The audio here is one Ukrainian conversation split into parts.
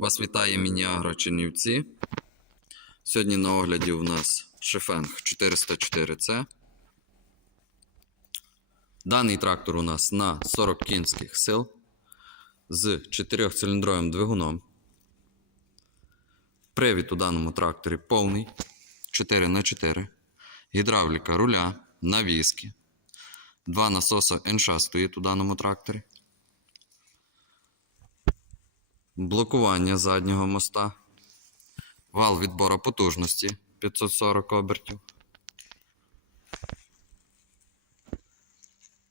Вас вітає Мініагро Чернівці. Сьогодні на огляді у нас Шефенг 404C. Даний трактор у нас на 40 кінських сил з 4-циліндровим двигуном. Привід у даному тракторі повний 4х4. Гідравліка руля, навіски. Два насоса НШ стоїть у даному тракторі. Блокування заднього моста. Вал відбору потужності 540 обертів.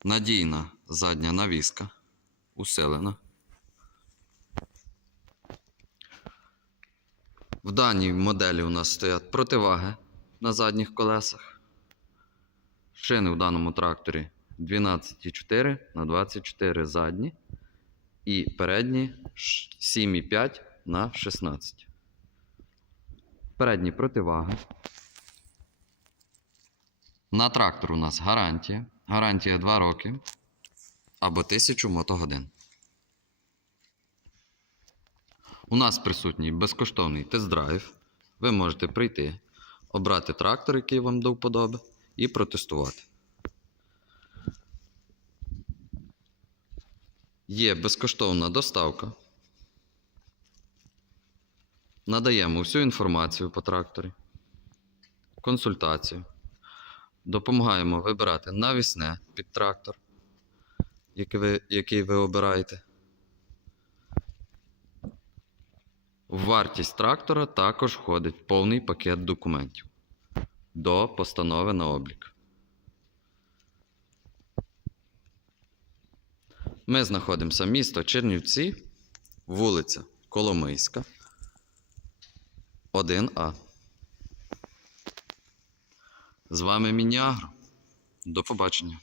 Надійна задня навіска. Усилена. В даній моделі у нас стоять противаги на задніх колесах. Шини в даному тракторі 12,4 на 24 задні. І передні 7,5 на 16. Передні противаги. На трактор у нас гарантія. Гарантія 2 роки або 1000 мотогодин. У нас присутній безкоштовний тест-драйв. Ви можете прийти, обрати трактор, який вам до вподоби, і протестувати. Є безкоштовна доставка. Надаємо всю інформацію по тракторі, консультацію. Допомагаємо вибирати навісне під трактор, який ви, який ви обираєте. В вартість трактора також входить повний пакет документів до постанови на облік. Ми знаходимося місто Чернівці, вулиця Коломийська, 1А. З вами Мініагро. До побачення.